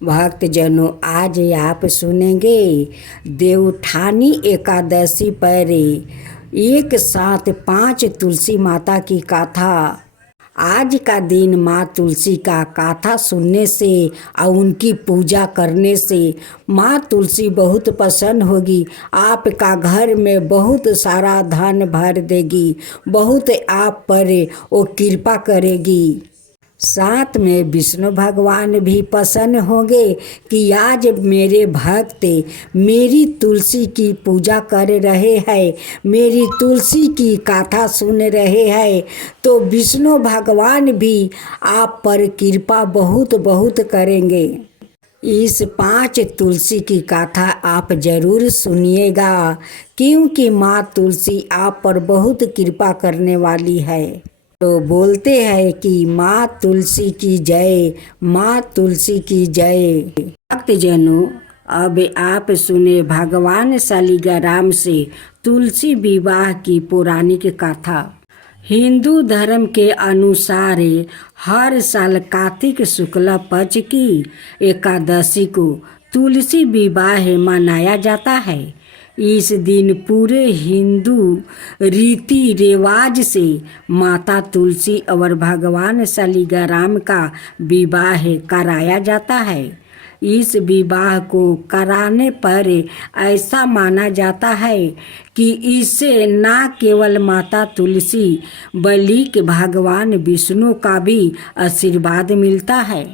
भक्तजनों, आज आप सुनेंगे देवउठानी एकादशी पर एक साथ 5 तुलसी माता की कथा। आज का दिन माँ तुलसी का कथा सुनने से और उनकी पूजा करने से माँ तुलसी बहुत प्रसन्न होगी। आपका घर में बहुत सारा धन भर देगी, बहुत आप पर वो कृपा करेगी। साथ में विष्णु भगवान भी प्रसन्न होंगे कि आज मेरे भक्त मेरी तुलसी की पूजा कर रहे हैं, मेरी तुलसी की कथा सुन रहे हैं, तो विष्णु भगवान भी आप पर कृपा बहुत बहुत करेंगे। इस 5 तुलसी की कथा आप जरूर सुनिएगा, क्योंकि माँ तुलसी आप पर बहुत कृपा करने वाली है। तो बोलते हैं कि माँ तुलसी की जय, माँ तुलसी की जय। भक्तजनों, अब आप सुने भगवान शालिग्राम से तुलसी विवाह की पौराणिक कथा। हिंदू धर्म के अनुसार हर साल कार्तिक शुक्ल पक्ष की एकादशी को तुलसी विवाह मनाया जाता है। इस दिन पूरे हिंदू रीति रिवाज से माता तुलसी और भगवान शालिग्राम का विवाह कराया जाता है। इस विवाह को कराने पर ऐसा माना जाता है कि इससे न केवल माता तुलसी बल्कि भगवान विष्णु का भी आशीर्वाद मिलता है।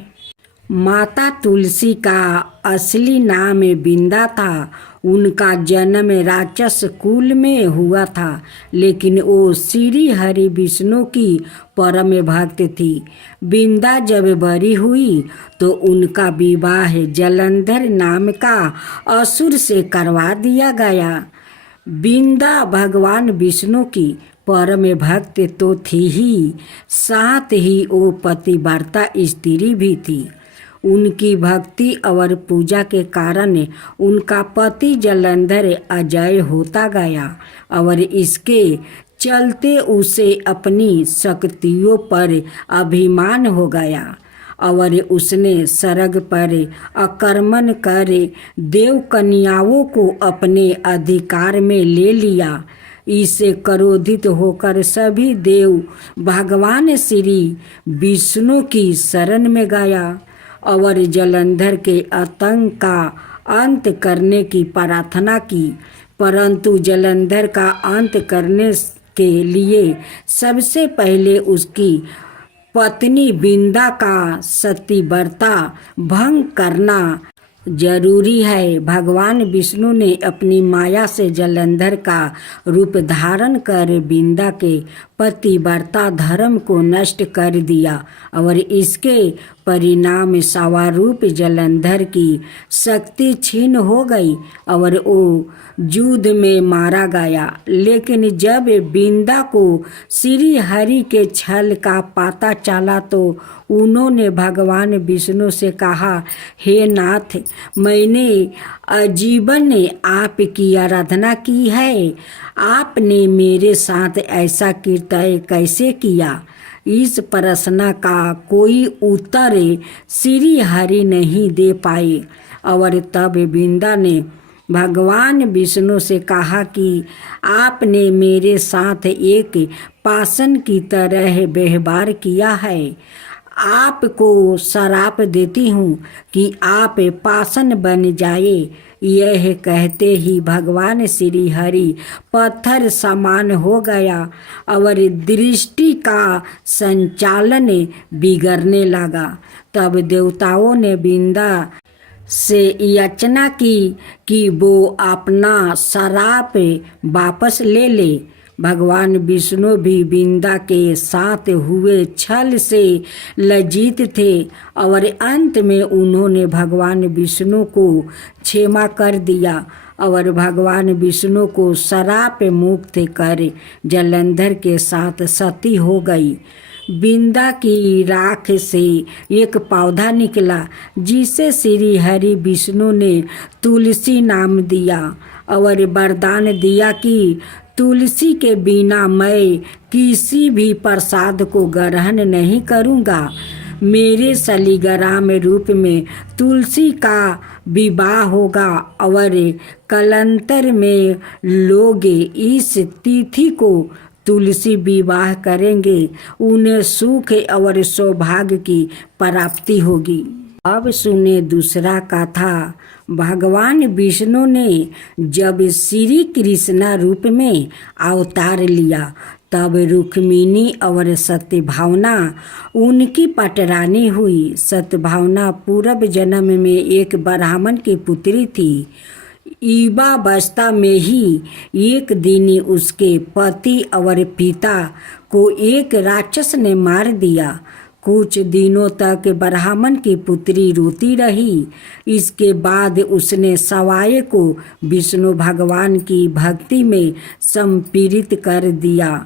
माता तुलसी का असली नाम बिंदा था। उनका जन्म राक्षस कुल में हुआ था, लेकिन वो श्री हरि विष्णु की परम भक्त थी। बिंदा जब बड़ी हुई तो उनका विवाह जलंधर नाम का असुर से करवा दिया गया। बिंदा भगवान विष्णु की परम भक्त तो थी ही, साथ ही वो पतिव्रता स्त्री भी थी। उनकी भक्ति और पूजा के कारण उनका पति जलंधर अजय होता गया और इसके चलते उसे अपनी शक्तियों पर अभिमान हो गया और उसने स्वर्ग पर आक्रमण कर देव कन्याओं को अपने अधिकार में ले लिया। इससे क्रोधित होकर सभी देव भगवान श्री विष्णु की शरण में गया और जलंधर के आतंक का अंत करने की प्रार्थना की। परंतु जलंधर का अंत करने के लिए सबसे पहले उसकी पत्नी बिंदा का सतीव्रता भंग करना जरूरी है। भगवान विष्णु ने अपनी माया से जलंधर का रूप धारण कर बिंदा के पतिव्रता धर्म को नष्ट कर दिया और इसके परिणाम स्वरूप जलंधर की शक्ति छीन हो गई और वो युद्ध में मारा गया। लेकिन जब बिंदा को श्री हरि के छल का पता चला तो उन्होंने भगवान विष्णु से कहा, हे नाथ, मैंने आजीवन आपकी आराधना की है, आपने मेरे साथ ऐसा कृत्य कैसे किया? इस प्रश्न का कोई उत्तर श्री हरि नहीं दे पाए और तब बिंदा ने भगवान विष्णु से कहा कि आपने मेरे साथ एक पाषाण की तरह व्यवहार किया है। आपको श्राप देती हूँ कि आप पाषाण बन जाए। यह कहते ही भगवान श्री हरि पत्थर समान हो गया और दृष्टि का संचालन बिगड़ने लगा। तब देवताओं ने बिंदा से याचना की कि वो अपना श्राप वापस ले ले। भगवान विष्णु भी बिंदा के साथ हुए छल से लज्जित थे और अंत में उन्होंने भगवान विष्णु को क्षमा कर दिया और भगवान विष्णु को श्राप मुक्त कर जलंधर के साथ सती हो गई। बिंदा की राख से एक पौधा निकला जिसे श्री हरि विष्णु ने तुलसी नाम दिया और वरदान दिया कि तुलसी के बिना मैं किसी भी प्रसाद को ग्रहण नहीं करूँगा। मेरे शालिग्राम रूप में तुलसी का विवाह होगा और कलंतर में लोग इस तिथि को तुलसी विवाह करेंगे, उन्हें सुख और सौभाग्य की प्राप्ति होगी। अब सुने दूसरा कथा। भगवान विष्णु ने जब श्री कृष्ण रूप में अवतार लिया तब रुक्मिणी और सत्यभावना उनकी पटरानी हुई। सत्यभावना पूर्व जन्म में एक ब्राह्मण की पुत्री थी। युवावस्था में ही एक दिन उसके पति और पिता को एक राक्षस ने मार दिया। कुछ दिनों तक ब्राह्मण की पुत्री रोती रही। इसके बाद उसने सवाए को विष्णु भगवान की भक्ति में संपीड़ित कर दिया।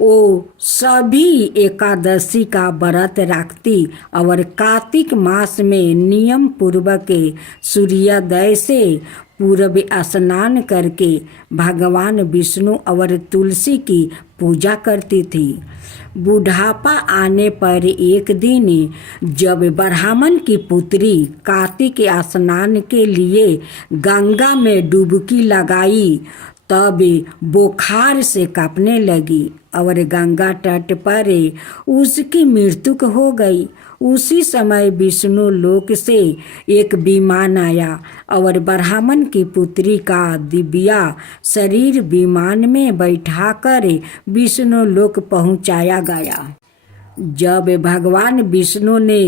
वो सभी एकादशी का व्रत रखती और कार्तिक मास में नियम पूर्वक सूर्योदय से पूर्व स्नान करके भगवान विष्णु और तुलसी की पूजा करती थी। बुढ़ापा आने पर एक दिन जब ब्राह्मण की पुत्री कार्तिक स्नान के लिए गंगा में डुबकी लगाई तब बुखार से कांपने लगी और गंगा तट पर उसकी मृत्यु हो गई। उसी समय विष्णु लोक से एक विमान आया और ब्राह्मण की पुत्री का दिव्या शरीर विमान में बैठाकर विष्णु लोक पहुंचाया गया। जब भगवान विष्णु ने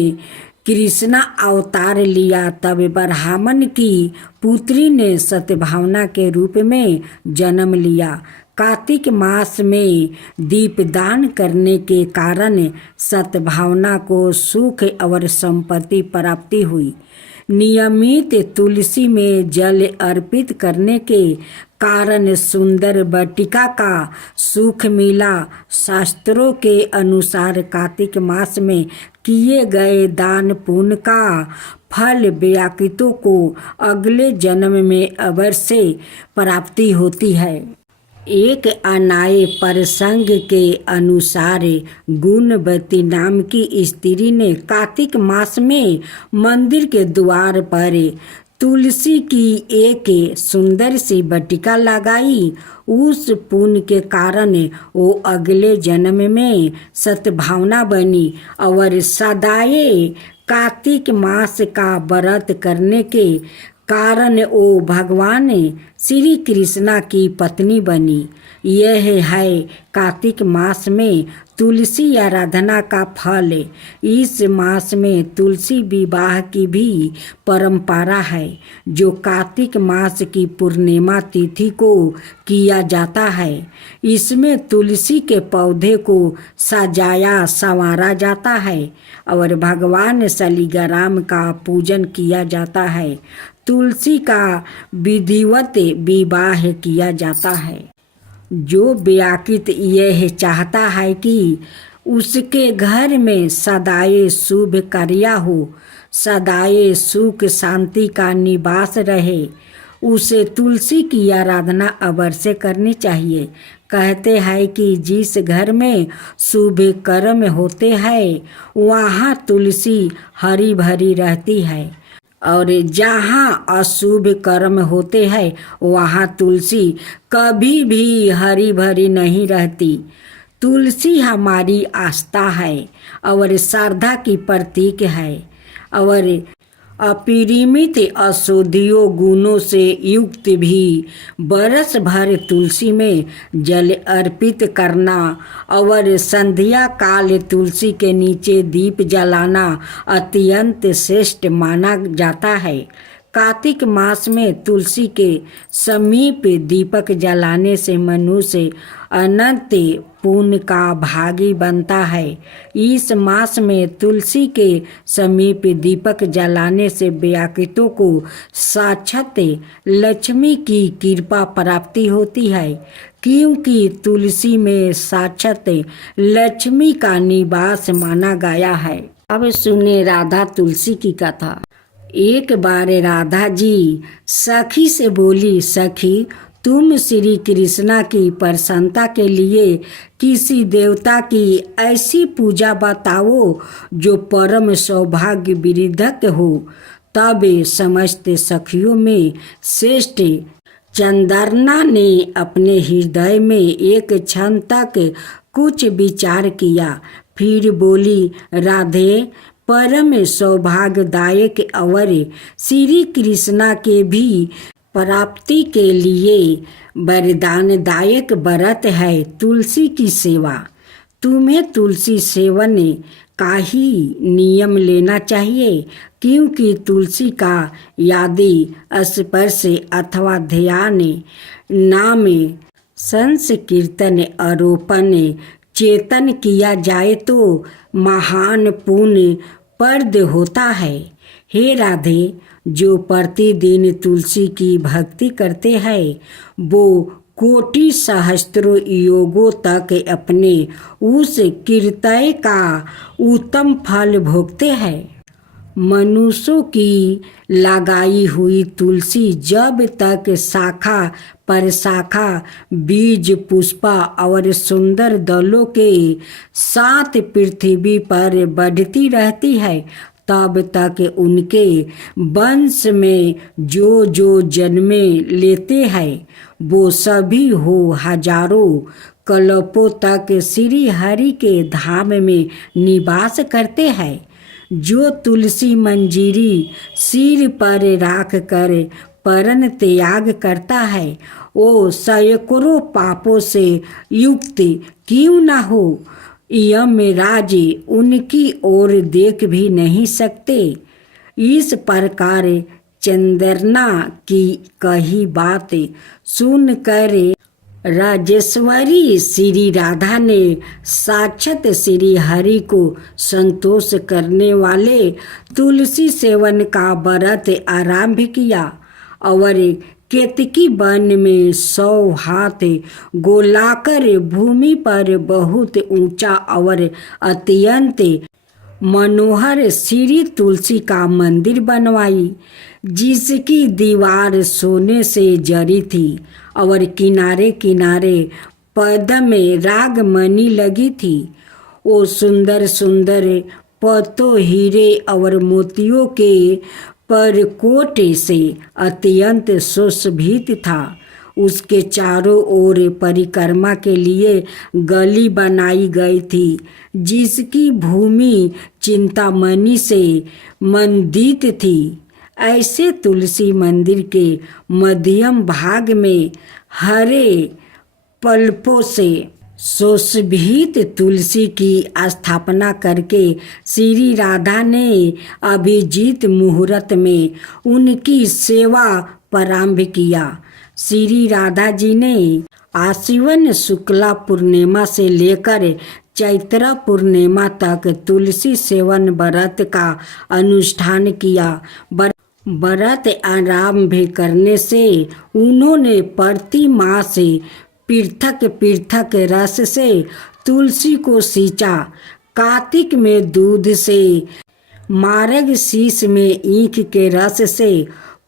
कृष्णा अवतार लिया तब ब्राह्मण की पुत्री ने सत्यभावना के रूप में जन्म लिया। कार्तिक मास में दीपदान करने के कारण सत्यभावना को सुख और संपत्ति प्राप्ति हुई। नियमित तुलसी में जल अर्पित करने के कारण सुंदर वाटिका का सुख मिला। शास्त्रों के अनुसार कार्तिक मास में किए गए दान पुण्य का फल व्याकृतों को अगले जन्म में अवश्य प्राप्ति होती है। एक अनाए प्रसंग के अनुसार गुणवती नाम की स्त्री ने कार्तिक मास में मंदिर के द्वार पर तुलसी की एक सुंदर सी वाटिका लगाई। उस पुण्य के कारण वो अगले जन्म में सत्यभावना बनी और सदाए कार्तिक मास का व्रत करने के कारण वो भगवान श्री कृष्णा की पत्नी बनी। यह है कार्तिक मास में तुलसी आराधना का फल। इस मास में तुलसी विवाह की भी परंपरा है जो कार्तिक मास की पूर्णिमा तिथि को किया जाता है। इसमें तुलसी के पौधे को सजाया संवारा जाता है और भगवान शालिग्राम का पूजन किया जाता है। तुलसी का विधिवत विवाह किया जाता है। जो व्याकृत यह चाहता है कि उसके घर में सदाए शुभ कार्य हो, सदाए सुख शांति का निवास रहे, उसे तुलसी की आराधना अवश्य करनी चाहिए। कहते हैं कि जिस घर में शुभ कर्म होते हैं वहाँ तुलसी हरी भरी रहती है और जहाँ अशुभ कर्म होते हैं वहाँ तुलसी कभी भी हरी भरी नहीं रहती। तुलसी हमारी आस्था है और श्रद्धा की प्रतीक है और अपरिमित औषधीय गुणों से युक्त भी। बरस भर तुलसी में जल अर्पित करना और संध्या काल तुलसी के नीचे दीप जलाना अत्यंत श्रेष्ठ माना जाता है। कार्तिक मास में तुलसी के समीप दीपक जलाने से मनुष्य अनंत पुण्य का भागी बनता है। इस मास में तुलसी के समीप दीपक जलाने से व्याकृतों को साक्षात लक्ष्मी की कृपा प्राप्ति होती है, क्योंकि तुलसी में साक्षात लक्ष्मी का निवास माना गया है। अब सुने राधा तुलसी की कथा। एक बार राधा जी सखी से बोली, सखी तुम श्री कृष्णा की प्रसन्नता के लिए किसी देवता की ऐसी पूजा बताओ जो परम सौभाग्य वृद्धक हो। तब समस्त सखियों में श्रेष्ठ चंद्रना ने अपने हृदय में एक क्षण तक कुछ विचार किया, फिर बोली, राधे, परम सौभाग्यदायक और श्री कृष्णा के भी प्राप्ति के लिए वरदानदायक व्रत है तुलसी की सेवा। तुम्हें तुलसी सेवन का ही नियम लेना चाहिए, क्योंकि तुलसी का यदि स्पर्श अथवा ध्यान, नाम संकीर्तन, आरोपण, चेतन किया जाए तो महान पुण्य प्रद होता है। हे राधे, जो प्रतिदिन तुलसी की भक्ति करते हैं वो कोटि सहस्त्रों योगों तक अपने उस कीर्तन का उत्तम फल भोगते हैं। मनुष्यों की लगाई हुई तुलसी जब तक शाखा पर शाखा, बीज, पुष्पा और सुंदर दलों के साथ पृथ्वी पर बढ़ती रहती है, तब तक उनके वंश में जो जो जन्मे लेते हैं वो सभी हो हजारों कल्पों तक श्री हरि के धाम में निवास करते हैं। जो तुलसी मंजीरी सिर पर राख कर परन त्याग करता है वो सैकड़ों पापों से युक्त क्यों न हो, यमराज उनकी ओर देख भी नहीं सकते। इस प्रकार चंद्रना की कही बात सुनकर राजेश्वरी श्री राधा ने साक्षात श्री हरि को संतोष करने वाले तुलसी सेवन का व्रत आरंभ किया और केतकी वन में 100 हाथ गोलाकर भूमि पर बहुत ऊंचा और अत्यंत मनोहर श्री तुलसी का मंदिर बनवाई, जिसकी दीवार सोने से जड़ी थी और किनारे किनारे पद्म में रागमणि लगी थी। वो सुंदर सुंदर पत्तों, हीरे और मोतियों के परकोट से अत्यंत सुशोभित था। उसके चारों ओर परिक्रमा के लिए गली बनाई गई थी, जिसकी भूमि चिंतामणि से मंडित थी। ऐसे तुलसी मंदिर के मध्यम भाग में हरे पल्पों से सुशोभित तुलसी की स्थापना करके श्री राधा ने अभिजीत मुहूर्त में उनकी सेवा प्रारंभ किया। श्री राधा जी ने आश्विन शुक्ला पूर्णिमा से लेकर चैत्र पूर्णिमा तक तुलसी सेवन व्रत का अनुष्ठान किया। व्रत आरंभ करने से उन्होंने प्रति मास पृथक पृथक रस से तुलसी को सींचा। कार्तिक में दूध से, मार्गशीर्ष में ईख के रस से,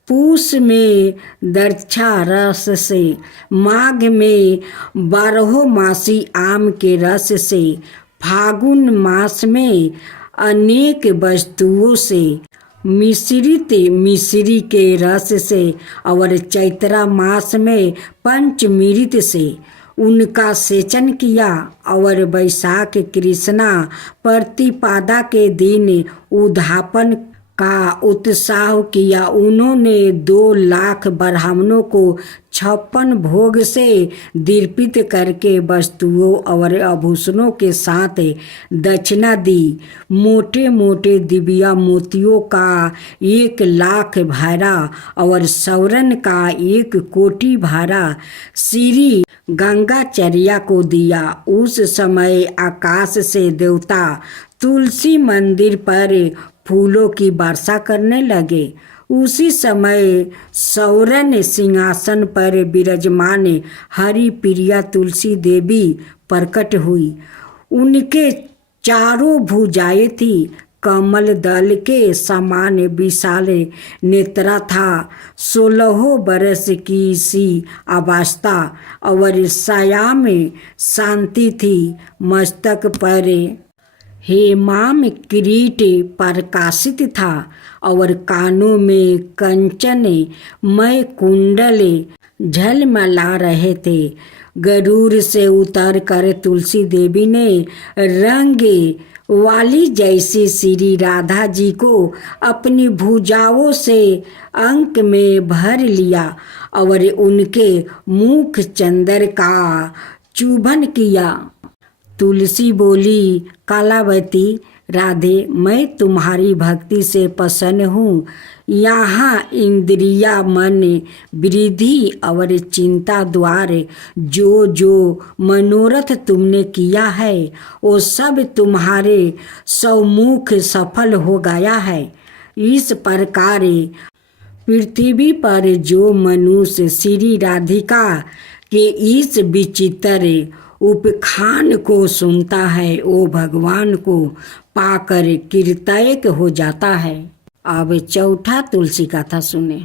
पूष में दर्छा रस से, माघ में 12 मासी आम के रस से, फागुन मास में अनेक वस्तुओं से मिश्रित मिश्री के रस से और चैत्रा मास में पंचमृत से उनका सेचन किया और वैशाख कृष्णा प्रतिपदा के दिन उद्यापन का उत्साह किया। उन्होंने 2 लाख ब्राह्मणों को 56 भोग से दीर्पित करके वस्तुओं और आभूषणों के साथ दक्षिणा दी। मोटे मोटे दिव्या मोतियों का 1 लाख भारा और स्वर्ण का 1 कोटि भारा श्री गंगाचर्या को दिया। उस समय आकाश से देवता तुलसी मंदिर पर फूलों की वर्षा करने लगे। उसी समय स्वर्ण सिंहासन पर विराजमान हरि प्रिया तुलसी देवी प्रकट हुई। उनके चारों भुजाएं थी। कमल दल के समान विशाल नेत्रा था। 16 बरस की सी अवस्था और साया में शांति थी। मस्तक पर हेमाम किरीट प्रकाशित था और कानों में कंचन मय कुंडल झलमला रहे थे। गरुड़ से उतर कर तुलसी देवी ने रंग वाली जैसी श्री राधा जी को अपनी भुजाओं से अंक में भर लिया और उनके मुख चंदर का चुंबन किया। तुलसी बोली, कलावती राधे, मैं तुम्हारी भक्ति से प्रसन्न हूँ। यहाँ इंद्रिया मन वृद्धि और चिंता द्वार जो जो मनोरथ तुमने किया है वो सब तुम्हारे सम्मुख सफल हो गया है। इस प्रकार पृथ्वी पर जो मनुष्य श्री राधिका के इस विचित्र उपखान को सुनता है वो भगवान को पाकर कृतज्ञ हो जाता है। अब चौथा तुलसी कथा सुने।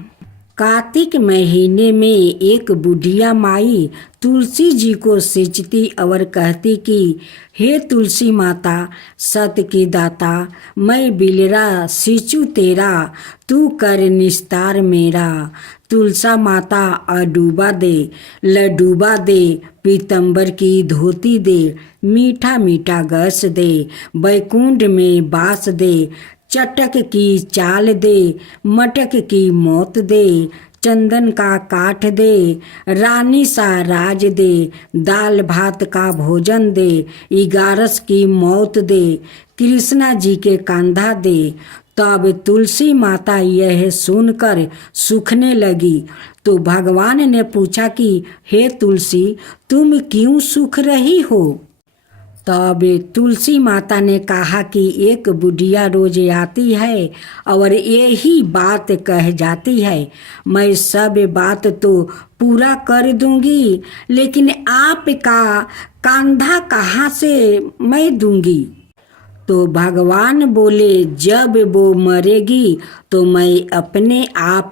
कार्तिक महीने में एक बुढ़िया माई तुलसी जी को सिंचती और कहती कि हे तुलसी माता, सत की दाता, मैं बिलरा सिंचू तेरा, तू कर निस्तार मेरा। तुलसा माता अडूबा दे, लडूबा दे, पीतंबर की धोती दे, मीठा मीठा गस दे, बैकुंठ में बास दे, चटक की चाल दे, मटक की मौत दे, चंदन का काठ दे, रानी सा राज दे, दाल भात का भोजन दे, 11 की मौत दे, कृष्णा जी के कंधा दे। तब तुलसी माता यह सुनकर सूखने लगी तो भगवान ने पूछा कि हे तुलसी, तुम क्यों सूख रही हो? तब तुलसी माता ने कहा कि एक बुढ़िया रोज आती है और यही बात कह जाती है। मैं सब बात तो पूरा कर दूंगी, लेकिन आपका कंधा कहाँ से मैं दूंगी? तो भगवान बोले, जब वो मरेगी तो मैं अपने आप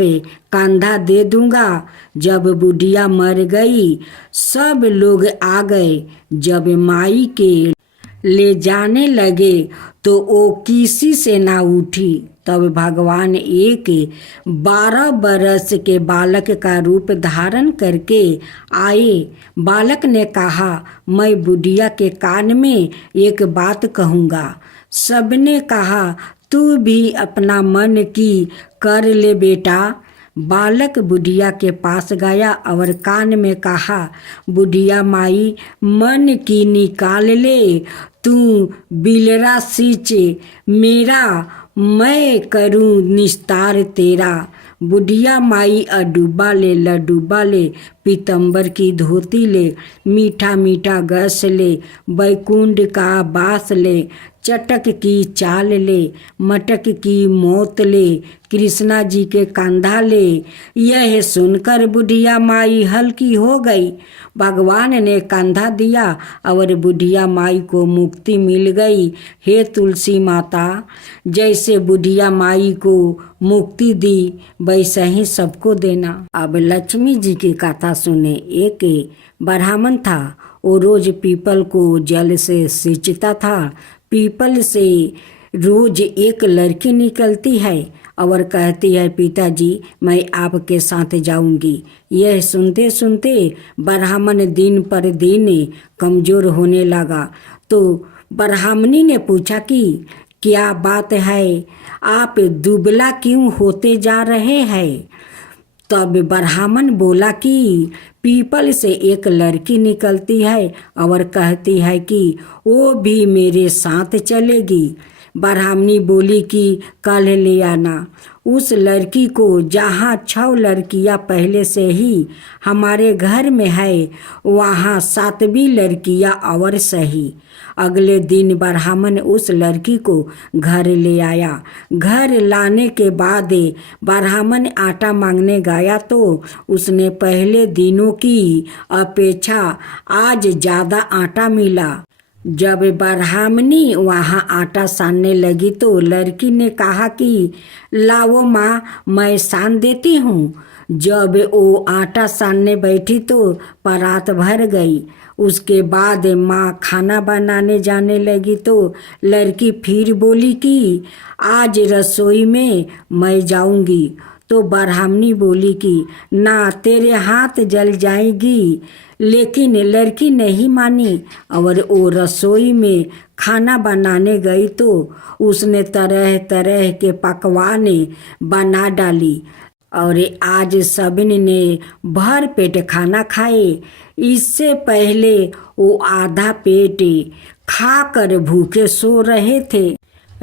कंधा दे दूंगा। जब बुढ़िया मर गई सब लोग आ गए। जब माई के ले जाने लगे तो वो किसी से ना उठी। तब भगवान एक 12 बरस के बालक का रूप धारण करके आए। बालक ने कहा, मैं बुढ़िया के कान में एक बात कहूँगा। सबने कहा, तू भी अपना मन की कर ले बेटा। बालक बुढ़िया के पास गया और कान में कहा, बुढ़िया माई, मन की निकाल ले, तू बिलरा सींच मेरा, मैं करूं निस्तार तेरा। बुढ़िया माई अडूबा ले, लडूबा ले, पीतंबर की धोती ले, मीठा मीठा गस ले, बैकुंठ का बास ले, चटक की चाल ले, मटक की मौत ले, कृष्णा जी के कंधा ले। यह सुनकर बुढ़िया माई हल्की हो गई। भगवान ने कंधा दिया और बुढ़िया माई को मुक्ति मिल गई। हे तुलसी माता, जैसे बुढ़िया माई को मुक्ति दी वैसे ही सबको देना। अब लक्ष्मी जी की कथा सुने। एक ब्राह्मण था, वो रोज पीपल को जल से सींचता था। पीपल से रोज एक लड़की निकलती है और कहती है, पिताजी मैं आपके साथ जाऊंगी। यह सुनते सुनते ब्राह्मण दिन पर दिन कमजोर होने लगा। तो ब्राह्मणी ने पूछा कि क्या बात है, आप दुबला क्यों होते जा रहे हैं? तब ब्राह्मण बोला कि पीपल से एक लड़की निकलती है और कहती है कि वो भी मेरे साथ चलेगी। ब्राह्मणी बोली कि कल ले आना। उस लड़की को जहाँ 6 लड़कियाँ पहले से ही हमारे घर में है, वहाँ 7वीं लड़कियाँ और सही। अगले दिन ब्राह्मण उस लड़की को घर ले आया। घर लाने के बाद ब्राह्मण आटा मांगने गया तो उसने पहले दिनों की अपेक्षा आज ज़्यादा आटा मिला। जब ब्राह्मणी वहाँ आटा सानने लगी तो लड़की ने कहा कि लाओ माँ, मैं सान देती हूँ। जब वो आटा सानने बैठी तो परात भर गई। उसके बाद माँ खाना बनाने जाने लगी तो लड़की फिर बोली कि आज रसोई में मैं जाऊंगी। तो ब्राह्मणी बोली कि ना, तेरे हाथ जल जाएगी। लेकिन लड़की नहीं मानी और वो रसोई में खाना बनाने गई तो उसने तरह तरह के पकवान बना डाली और आज सभी ने भर पेट खाना खाए। इससे पहले वो आधा पेट खाकर भूखे सो रहे थे।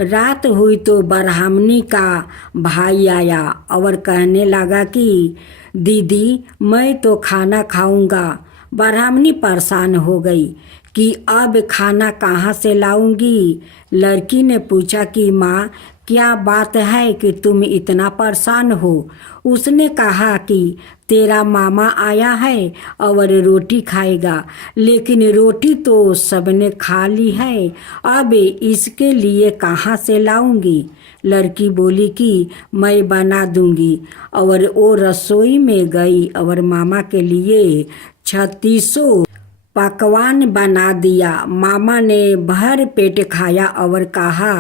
रात हुई तो ब्राह्मणी का भाई आया और कहने लगा कि दीदी, मैं तो खाना खाऊंगा। ब्राह्मणी परेशान हो गई कि अब खाना कहाँ से लाऊंगी। लड़की ने पूछा कि माँ, क्या बात है कि तुम इतना परेशान हो। उसने कहा कि तेरा मामा आया है और रोटी खाएगा, लेकिन रोटी तो सबने खा ली है, अब इसके लिए कहाँ से लाऊंगी। लड़की बोली कि मैं बना दूंगी और वो रसोई में गई और मामा के लिए 36 पकवान बना दिया। मामा ने भर पेट खाया और कहा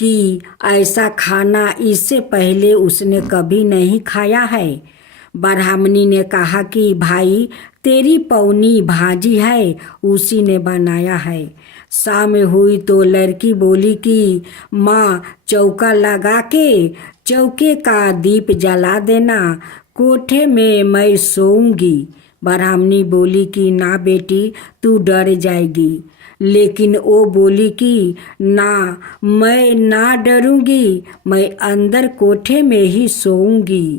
कि ऐसा खाना इससे पहले उसने कभी नहीं खाया है। ब्राह्मणी ने कहा कि भाई, तेरी पौनी भाजी है, उसी ने बनाया है। शाम हुई तो लड़की बोली कि माँ, चौका लगा के चौके का दीप जला देना, कोठे में मैं सोऊंगी। ब्राह्मणी बोली कि ना बेटी, तू डर जाएगी। लेकिन वो बोली कि ना, मैं ना डरूंगी, मैं अंदर कोठे में ही सोऊंगी।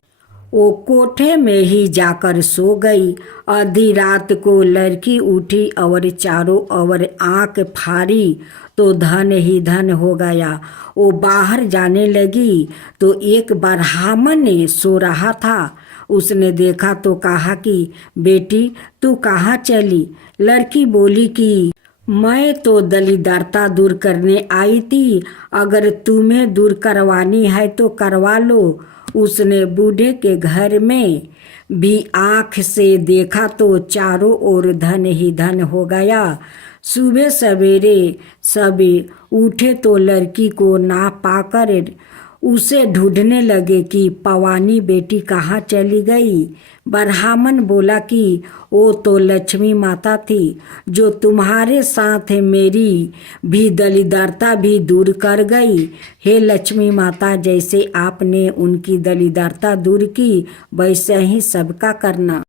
वो कोठे में ही जाकर सो गई। आधी रात को लड़की उठी और चारों ओर आंख फाड़ी तो धन ही धन हो गया। वो बाहर जाने लगी तो एक ब्राह्मण सो रहा था। उसने देखा तो कहा कि बेटी, तू कहाँ चली। लड़की बोली कि मैं तो दलिद्रता दूर करने आई थी, अगर तुम्हें दूर करवानी है तो करवा लो। उसने बूढ़े के घर में भी आँख से देखा तो चारों ओर धन ही धन हो गया। सुबह सवेरे सभी उठे तो लड़की को ना पाकर उसे ढूंढने लगे कि पवानी बेटी कहाँ चली गई। ब्राह्मण बोला कि वो तो लक्ष्मी माता थी, जो तुम्हारे साथ मेरी भी दलिद्रता भी दूर कर गई। हे लक्ष्मी माता, जैसे आपने उनकी दलिद्रता दूर की, वैसे ही सबका करना।